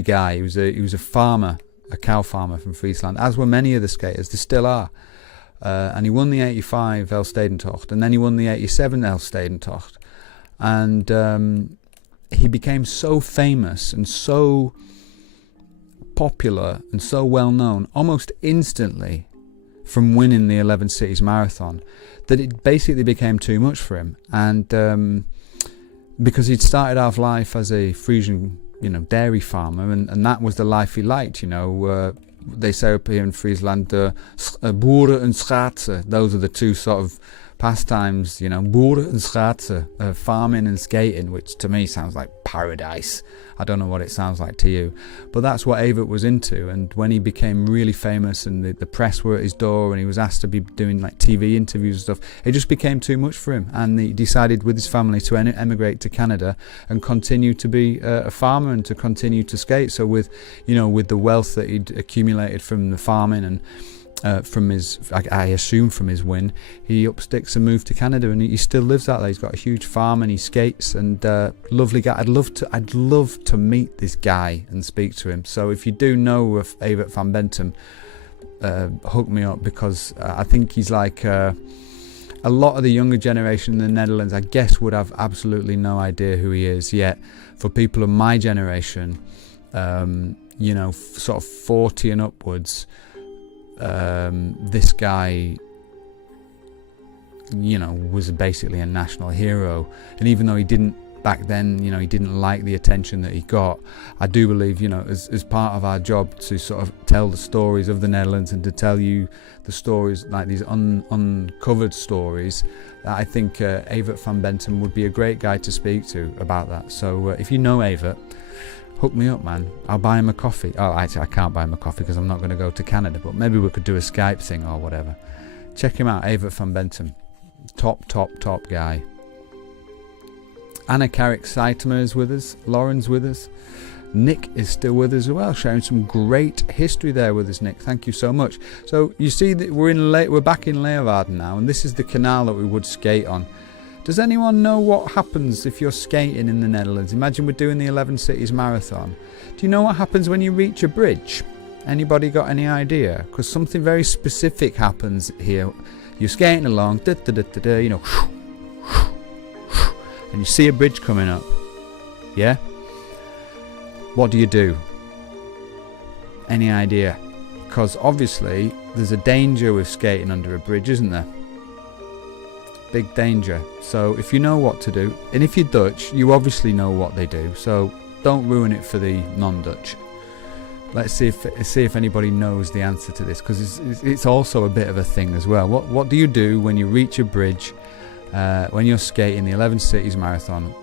guy. He was a farmer, a cow farmer from Friesland, as were many of the skaters. They still are. And he won the 85 Elstadentocht, and then he won the 87 Elstadentocht. And he became so famous and so popular and so well known almost instantly from winning the 11 Cities Marathon that it basically became too much for him. And because he'd started off life as a Friesian, dairy farmer, and that was the life he liked. They say up here in Friesland, boeren en schaatsen. Those are the two sort of pastimes, boeren en schaatsen, farming and skating, which to me sounds like paradise. I don't know what it sounds like to you, but that's what Evert was into. And when he became really famous and the press were at his door and he was asked to be doing like TV interviews and stuff, it just became too much for him, and he decided with his family to emigrate to Canada and continue to be a farmer and to continue to skate. So with the wealth that he'd accumulated from the farming and from his, I assume from his win, he up sticks and moved to Canada, and he still lives out there. He's got a huge farm and he skates, and lovely guy. I'd love to meet this guy and speak to him. So if you do know of Evert van Bentum, hook me up, because I think he's like a lot of the younger generation in the Netherlands, I guess, would have absolutely no idea who he is. Yet for people of my generation, sort of 40 and upwards, this guy, was basically a national hero. And even though he didn't back then, he didn't like the attention that he got, I do believe, as part of our job to sort of tell the stories of the Netherlands and to tell you the stories, like these uncovered stories, I think Evert van Bentum would be a great guy to speak to about that. So if you know Evert, hook me up, man. I'll buy him a coffee. Oh, actually, I can't buy him a coffee because I'm not going to go to Canada, but maybe we could do a Skype thing or whatever. Check him out, Evert van Bentum. Top guy. Anna Carrick Saitama is with us. Lauren's with us. Nick is still with us as well, sharing some great history there with us, Nick. Thank you so much. So you see that we're back in Leeuwarden now, and this is the canal that we would skate on. Does anyone know what happens if you're skating in the Netherlands? Imagine we're doing the 11 Cities Marathon. Do you know what happens when you reach a bridge? Anybody got any idea? Because something very specific happens here. You're skating along, and you see a bridge coming up. Yeah? What do you do? Any idea? Because obviously there's a danger with skating under a bridge, isn't there? Big danger. So if you know what to do, and if you're Dutch, you obviously know what they do, so don't ruin it for the non-Dutch. Let's see if anybody knows the answer to this, because it's also a bit of a thing as well. What do you do when you reach a bridge, when you're skating the 11 Cities Marathon?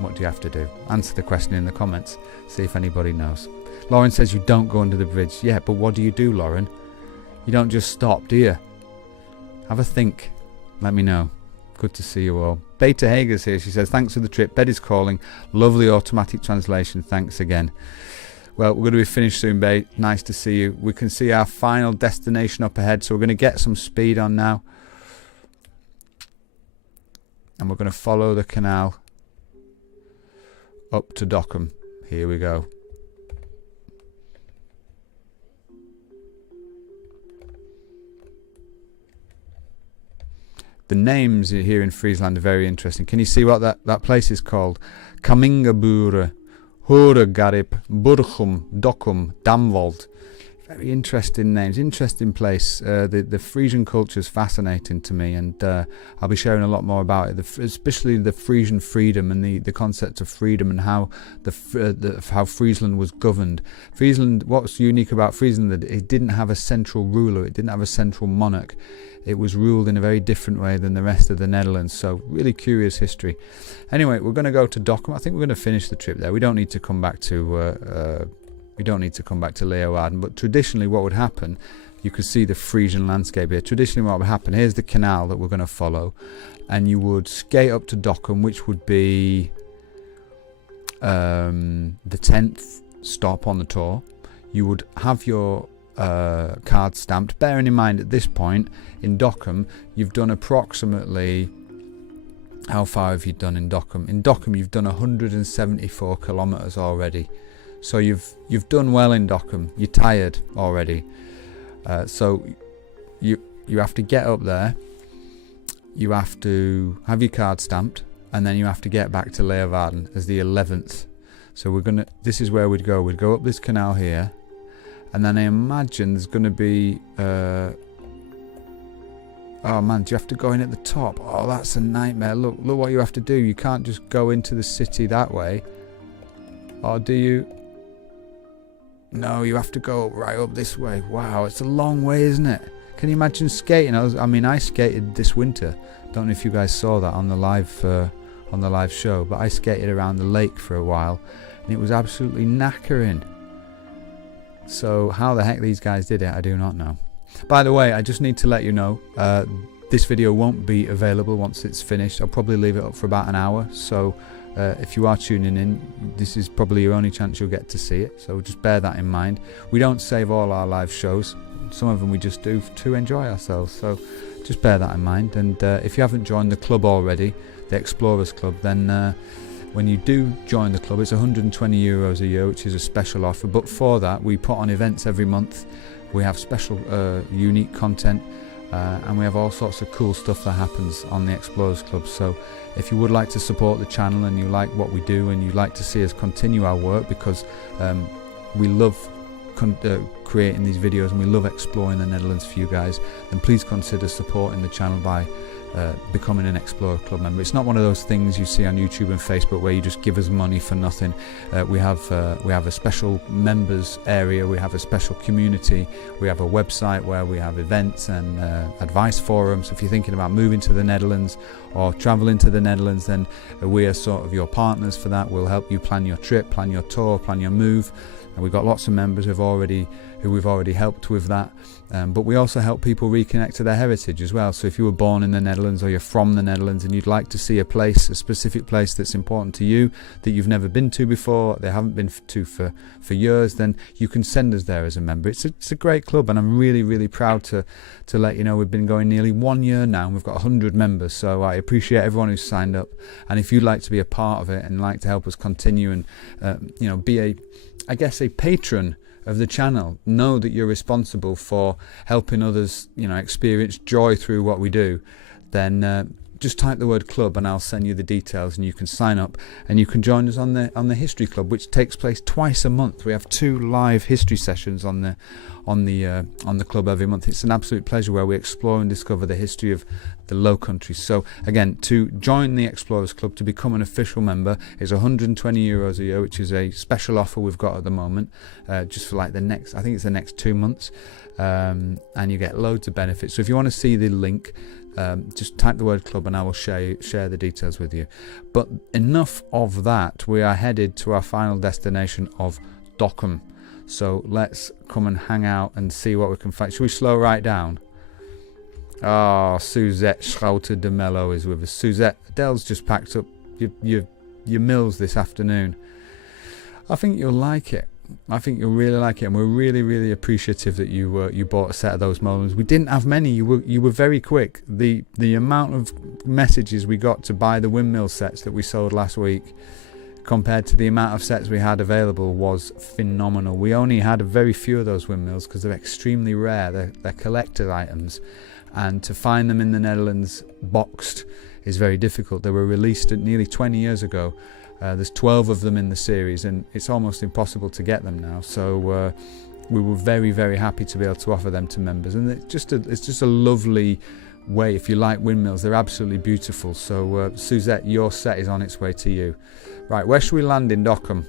What do you have to do? Answer the question in the comments. See if anybody knows. Lauren says you don't go under the bridge. Yeah, but what do you do, Lauren? You don't just stop, do you? Have a think. Let me know. Good to see you all. Beta Hager's here. She says, thanks for the trip. Bed is calling. Lovely automatic translation. Thanks again. Well, we're going to be finished soon, Bait. Nice to see you. We can see our final destination up ahead, so we're going to get some speed on now. And we're going to follow the canal up to Dockham. Here we go. The names here in Friesland are very interesting. Can you see what that place is called? Kamingabure, Horegarip, Burgum, Dokkum, Damwald. Very interesting names, interesting place. The Frisian culture is fascinating to me, and I'll be sharing a lot more about it, especially the Frisian freedom and the concept of freedom and how how Friesland was governed. Friesland, what's unique about Friesland, that it didn't have a central ruler, it didn't have a central monarch. It was ruled in a very different way than the rest of the Netherlands. So really curious history. Anyway, we're going to go to Dokkum. I think we're going to finish the trip there. We don't need to come back to Leeuwarden. But traditionally, what would happen? You could see the Frisian landscape here. Traditionally, what would happen? Here's the canal that we're going to follow, and you would skate up to Dokkum, which would be the 10th stop on the tour. You would have your card stamped. Bearing in mind at this point in Dokkum, you've done approximately, how far have you done in Dokkum? In Dokkum, you've done 174 kilometers already. So you've done well in Dokkum. You're tired already. So you have to get up there. You have to have your card stamped, and then you have to get back to Leeuwarden as the 11th. So this is where we'd go. We'd go up this canal here. And then I imagine there's going to be Oh man, do you have to go in at the top? Oh, that's a nightmare. Look what you have to do. You can't just go into the city that way. Or do you? No, you have to go right up this way. Wow, it's a long way, isn't it? Can you imagine skating? I skated this winter. Don't know if you guys saw that on the live show, but I skated around the lake for a while, and it was absolutely knackering. So how the heck these guys did it, I do not know. By the way, I just need to let you know, this video won't be available once it's finished. I'll probably leave it up for about an hour, so if you are tuning in, this is probably your only chance you'll get to see it, so just bear that in mind. We don't save all our live shows. Some of them we just do to enjoy ourselves, so just bear that in mind. And if you haven't joined the club already, the Explorers Club, then when you do join the club, it's €120 a year, which is a special offer. But for that, we put on events every month. We have special unique content, and we have all sorts of cool stuff that happens on the Explorers Club. So if you would like to support the channel and you like what we do and you'd like to see us continue our work, because we love creating these videos and we love exploring the Netherlands for you guys, then please consider supporting the channel by becoming an Explorer Club member. It's not one of those things you see on YouTube and Facebook where you just give us money for nothing. We have a special members area, we have a special community, we have a website where we have events and advice forums. If you're thinking about moving to the Netherlands or traveling to the Netherlands, then we are sort of your partners for that. We'll help you plan your trip, plan your tour, plan your move. And we've got lots of members who we've already helped with that, but we also help people reconnect to their heritage as well. So if you were born in the Netherlands or you're from the Netherlands and you'd like to see a specific place that's important to you that you've never been to before, they haven't been to for years, then you can send us there as a member. It's a great club, and I'm really proud to let you know we've been going nearly 1 year now and we've got 100 members. So I appreciate everyone who's signed up, and if you'd like to be a part of it and like to help us continue and be a patron of the channel, know that you're responsible for helping others, experience joy through what we do, then just type the word club and I'll send you the details, and you can sign up and you can join us on the History Club, which takes place twice a month. We have 2 live history sessions on the club every month. It's an absolute pleasure where we explore and discover the history of the Low Countries. So again, to join the Explorers Club, to become an official member, is €120 a year, which is a special offer we've got at the moment, just for like the next 2 months, and you get loads of benefits. So if you want to see the link, just type the word club and I will share the details with you. But enough of that, we are headed to our final destination of Dokkum. So let's come and hang out and see what we can find. Should we slow right down? Oh, Suzette Schouten de Mello is with us. Suzette, Adele's just packed up your meals this afternoon. I think you'll like it. I think you'll really like it, and we're really appreciative that you bought a set of those molens. We didn't have many. You were very quick. The amount of messages we got to buy the windmill sets that we sold last week compared to the amount of sets we had available was phenomenal. We only had a very few of those windmills because they're extremely rare. They're collector items, and to find them in the Netherlands boxed is very difficult. They were released nearly 20 years ago. There's 12 of them in the series, and it's almost impossible to get them now. So we were very happy to be able to offer them to members, and it's just a lovely way. If you like windmills, they're absolutely beautiful. So Suzette, your set is on its way to you. Right, where should we land in Dokkum?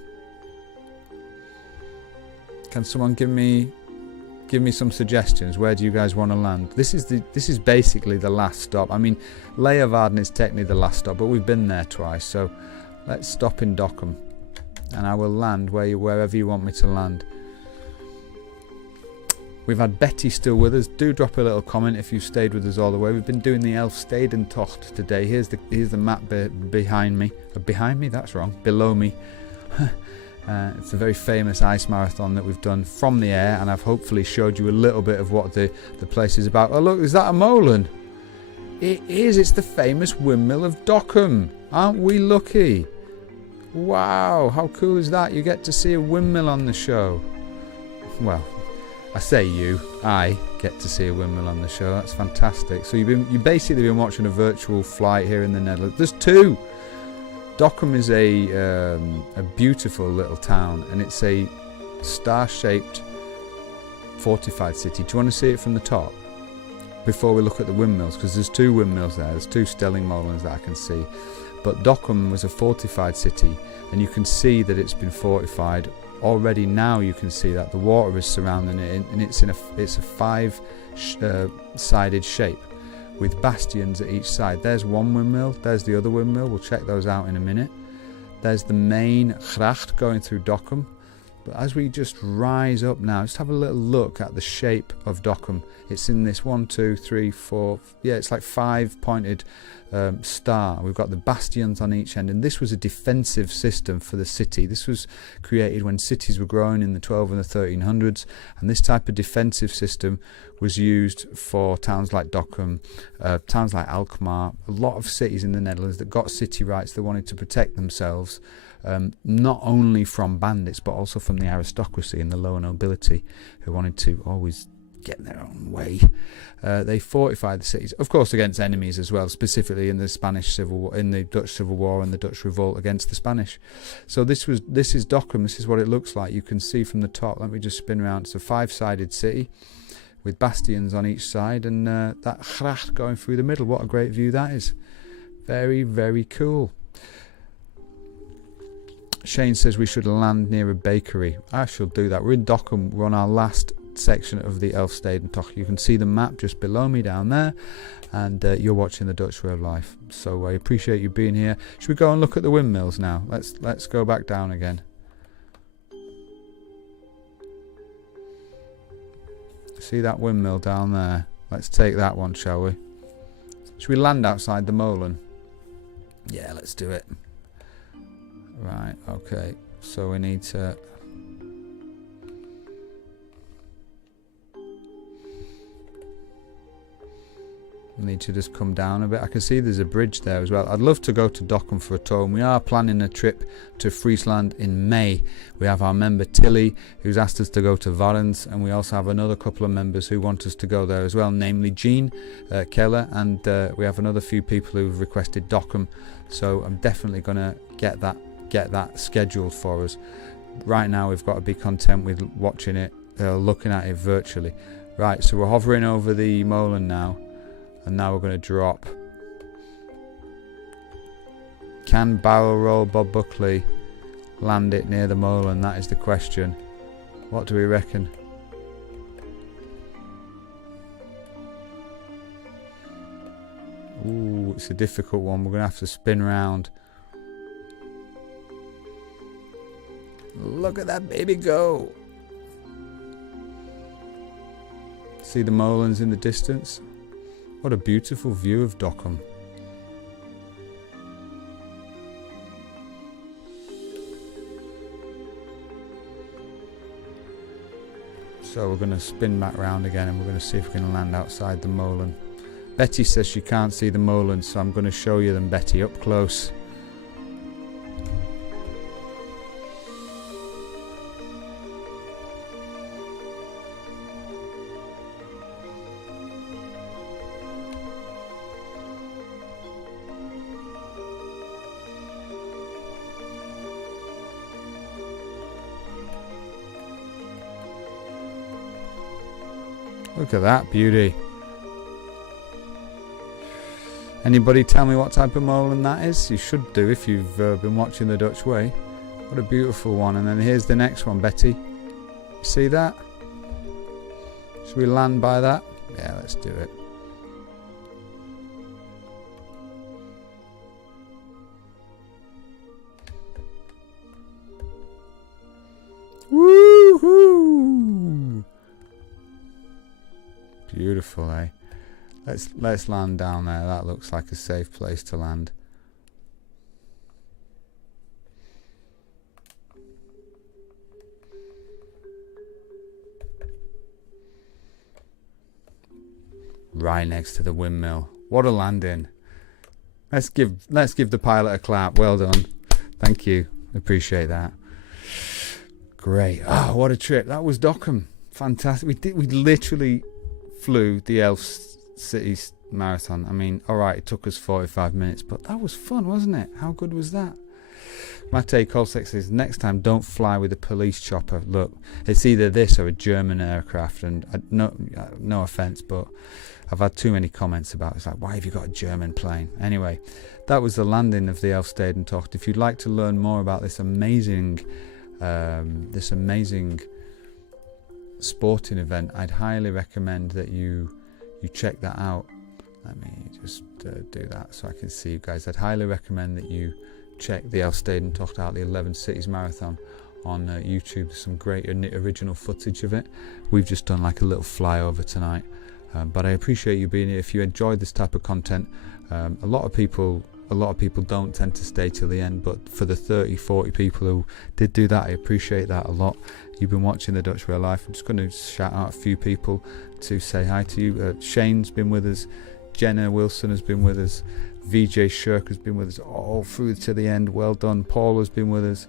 Can someone give me some suggestions? Where do you guys want to land? This is basically the last stop. I mean, Leeuwarden is technically the last stop, but we've been there twice. So let's stop in Dokkum, and I will land wherever you want me to land. We've had Betty still with us. Do drop a little comment if you've stayed with us all the way. We've been doing the Elfstedentocht today. Here's the map behind me. Behind me? That's wrong. Below me. It's a very famous ice marathon that we've done from the air, and I've hopefully showed you a little bit of what the place is about. Oh look, is that a molen? It is. It's the famous windmill of Dokkum. Aren't we lucky? Wow, how cool is that? You get to see a windmill on the show. Well, I say I get to see a windmill on the show. That's fantastic. So you've basically been watching a virtual flight here in the Netherlands. There's 2. Dokkum is a beautiful little town, and it's a star-shaped fortified city. Do you want to see it from the top? before we look at the windmills, because there's 2 windmills there. There's 2 Stellingmolens that I can see. But Dokkum was a fortified city, and you can see that it's been fortified already. Now you can see that the water is surrounding it, and it's a 5-sided shape with bastions at each side. There's one windmill, there's the other windmill. We'll check those out in a minute. There's the main gracht going through Dokkum. But as we just rise up now, just have a little look at the shape of Dokkum. It's in this 1, 2, 3, 4, yeah, it's like 5-pointed star. We've got the bastions on each end, and this was a defensive system for the city. This was created when cities were growing in the 12 and the 1300s, and this type of defensive system was used for towns like Dokkum, towns like Alkmaar, a lot of cities in the Netherlands that got city rights that wanted to protect themselves, not only from bandits but also from the aristocracy and the lower nobility who wanted to always get their own way. They fortified the cities, of course, against enemies as well, specifically in the Spanish Civil War, in the Dutch Civil War and the Dutch Revolt against the Spanish. So this is Dokkum. This is what it looks like. You can see from the top. Let me just spin around. It's a 5-sided city with bastions on each side, and that gracht going through the middle. What a great view that is. Very, very cool. Shane says we should land near a bakery. I shall do that. We're in Dokkum. We're on our last section of the Elfstedentocht. You can see the map just below me down there, and you're watching the Dutch Way of Life. So I appreciate you being here. Should we go and look at the windmills now? Let's go back down again. See that windmill down there? Let's take that one, shall we? Should we land outside the molen? Yeah, let's do it. Right, okay. So we need to... just come down a bit. I can see there's a bridge there as well. I'd love to go to Dokkum for a tour, and we are planning a trip to Friesland in May. We have our member Tilly, who's asked us to go to Varens, and we also have another couple of members who want us to go there as well, namely Jean Keller, and we have another few people who've requested Dokkum. So I'm definitely going to get that scheduled for us. Right now we've got to be content with watching it, looking at it virtually. Right, so we're hovering over the molen now. And now we're going to drop. Can barrel roll Bob Buckley land it near the molen? That is the question. What do we reckon? Ooh, it's a difficult one. We're going to have to spin round. Look at that baby go. See the molens in the distance? What a beautiful view of Dokkum. So we're going to spin back round again, and we're going to see if we can land outside the molen. Betty says she can't see the molen, so I'm going to show you them, Betty, up close. Look at that beauty. Anybody tell me what type of molen that is? You should do if you've been watching the Dutch Way. What a beautiful one. And then here's the next one, Betty. You see that? Should we land by that? Yeah, let's do it. Woohoo! Beautiful, eh? Let's land down there. That looks like a safe place to land. Right next to the windmill. What a landing. Let's give the pilot a clap. Well done. Thank you. Appreciate that. Great. Oh, what a trip. That was Dokkum. Fantastic. We literally flew the Elf City Marathon. I mean, alright, it took us 45 minutes, but that was fun, wasn't it? How good was that? Mate Kolsek says, next time don't fly with a police chopper. Look, it's either this or a German aircraft, and no offence, but I've had too many comments about it. It's like, why have you got a German plane? Anyway, that was the landing of the Elfstedentocht. If you'd like to learn more about this amazing sporting event, I'd highly recommend that you check that out. Let me just do that so I can see you guys. I'd highly recommend that you check the Elstadentocht out, the 11 Cities Marathon on YouTube. There's some great original footage of it. We've just done like a little flyover tonight, but I appreciate you being here. If you enjoyed this type of content, a lot of people don't tend to stay till the end, but for the 30-40 people who did do that, I appreciate that a lot. You've been watching The Dutch Way of Life. I'm just going to shout out a few people to say hi to you. Shane's been with us, Jenna Wilson has been with us, VJ Shirk has been with us all through to the end. Well done. Paul has been with us.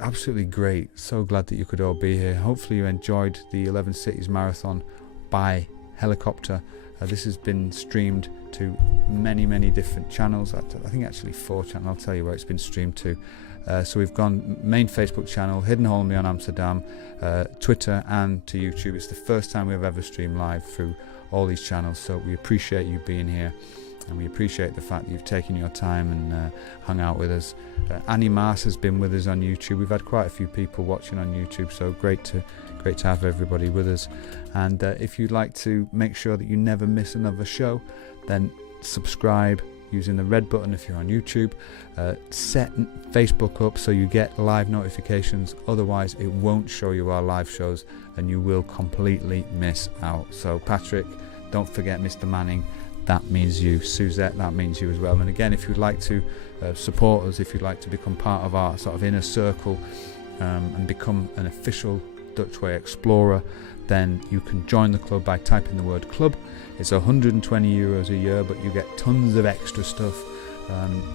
Absolutely great. So glad that you could all be here. Hopefully you enjoyed the 11 Cities Marathon by helicopter. This has been streamed to many different channels. I think actually 4 channels. I'll tell you where it's been streamed to. So we've gone main Facebook channel, Hidden Hole Beyond Amsterdam, Twitter, and to YouTube. It's the first time we've ever streamed live through all these channels, so we appreciate you being here, and we appreciate the fact that you've taken your time and hung out with us. Annie Mars has been with us on YouTube. We've had quite a few people watching on YouTube, so great to have everybody with us. And if you'd like to make sure that you never miss another show, then subscribe using the red button if you're on YouTube. Set Facebook up so you get live notifications, otherwise it won't show you our live shows and you will completely miss out. So Patrick, don't forget Mr. Manning, that means you. Suzette, that means you as well. And again, if you'd like to support us, if you'd like to become part of our sort of inner circle and become an official Dutch Way Explorer, then you can join the club by typing the word club. It's €120 a year, but you get tons of extra stuff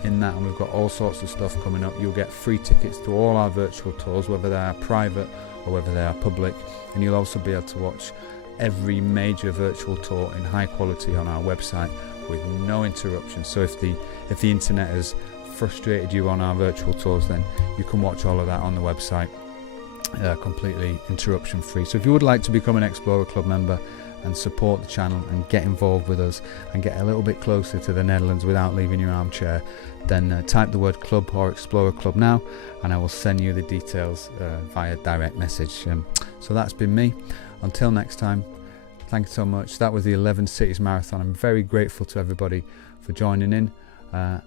in that, and we've got all sorts of stuff coming up. You'll get free tickets to all our virtual tours, whether they are private or whether they are public, and you'll also be able to watch every major virtual tour in high quality on our website with no interruption. So if the internet has frustrated you on our virtual tours, then you can watch all of that on the website completely interruption free. So if you would like to become an Explorer Club member and support the channel and get involved with us and get a little bit closer to the Netherlands without leaving your armchair, then type the word club or Explorer Club now, and I will send you the details via direct message. So that's been me. Until next time, thank you so much. That was the 11 Cities Marathon. I'm very grateful to everybody for joining in,